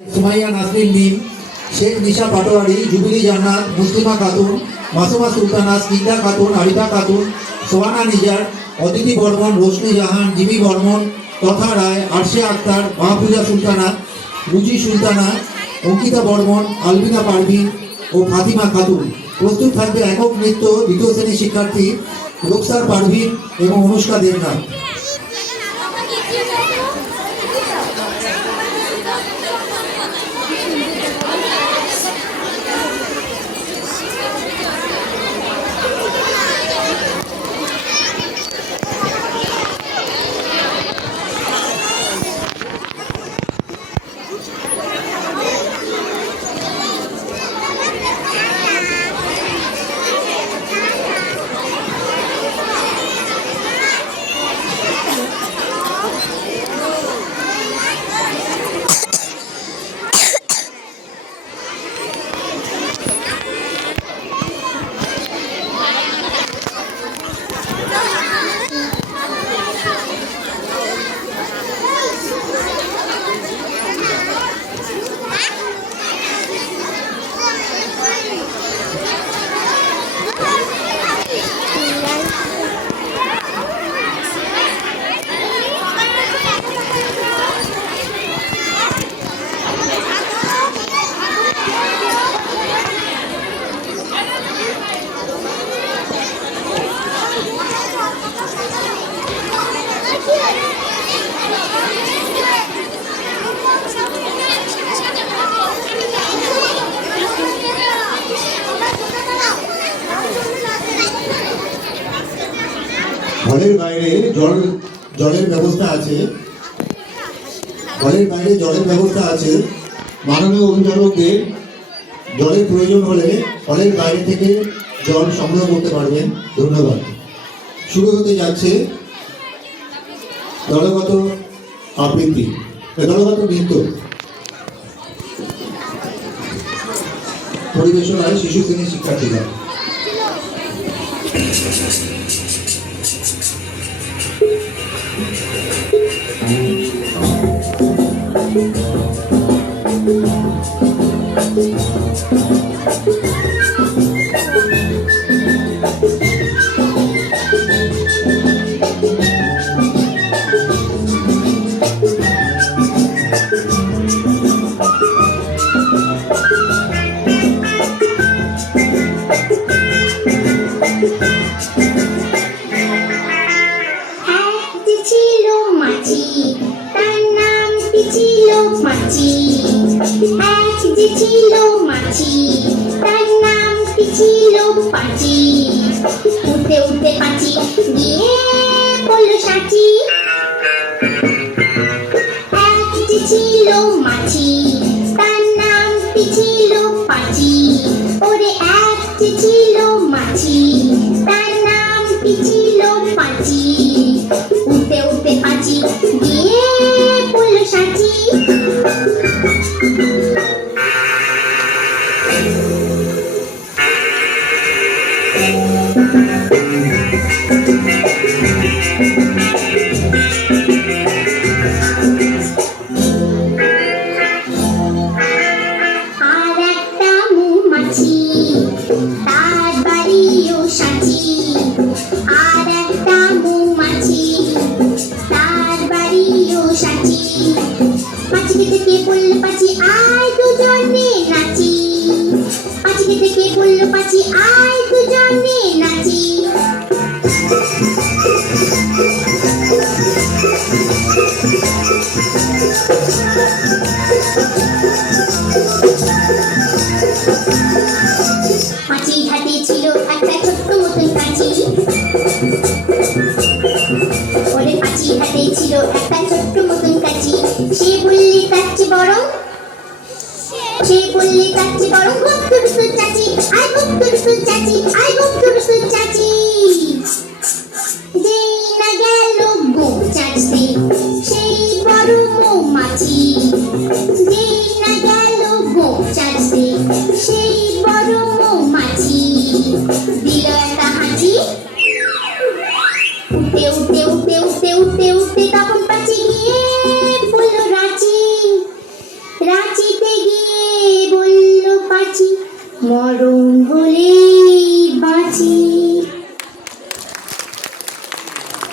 সুমাইয়া নাসরিন মিম, শেখ নিশা Patwari, jubilee জান্নাত, মুসলিমা Khatun, Masuma Sultana, Snigdha Khatun, Arifa Khatun, Sohana Nizar, Aditi Barman, Roshni জাহান, Jimmy Barman, তথা রায়, আরশিয়া আক্তার, মাহফুজা সুলতানা, রুজি সুলতানা, অঙ্কিতা বর্মন, আলবিনা পারভিন ও ফাতিমা খাতুন। প্রস্তুত থাকবে একক নৃত্য দ্বিতীয় শ্রেণীর শিক্ষার্থী রুকসার পারভিন এবং অনুষ্কা দেবনাথ। হলের বাইরে জলের ব্যবস্থা আছে। হলের বাইরে জলের ব্যবস্থা আছে। মাননীয় অভিভাবকদের জলের প্রয়োজন হলে হলের বাইরে থেকে জল সংগ্রহ করতে পারবেন। ধন্যবাদ। শুরু হতে যাচ্ছে দলগত আবৃত্তি, দলগত নৃত্য। পরিবেশনায় শিশু শ্রেণীর শিক্ষার্থীরা। ছিল মাছি, তার নামটি ছিল পাঁচি। উঠতে উঠতে পাঁচি গিয়ে বলল সাচি। একটি ছিল মাছি, তার নামটি ছিল পাঁচি। ওরে একটি ছিল মাছি, তার নামটি ছিল পাঁচি। উঠতে উঠতে পাঁচি গিয়ে বলল সাচি। তার বাড়িও সাচি। আর একটা মৌমাছি, তার বাড়িও সাচি। পাঁচিকে থেকে বলল পাঁচি আয় দুজনে নাচি। পাঁচিকে থেকে বলল পাঁচি আয় দুজনে নাচি। পাঁচির হাতে ছিল একটা ছোট্ট মতন কাঁচি। ওরে পাঁচির হাতে ছিল একটা ছোট্ট মতন কাঁচি। সে বললে তার চেয়ে বরং, সে বললে তার চেয়ে বরং গুপ্তুরসুর চাচি। আয় গুপ্তুরসুর চাচি, আয় গুপ্তুরসুর চাচি। যেই না গেল গো চাচতে সেই বড় মৌমাছি। যেই না গেল গো চাচতে সেই বড় মৌমাছি। দিল একটা হাঁচি। উঠতে উঠতে উঠতে উঠতে উঠতে উঠতে তখন পাঁচি গিয়ে বলল রাঁচি। রাঁচি বলে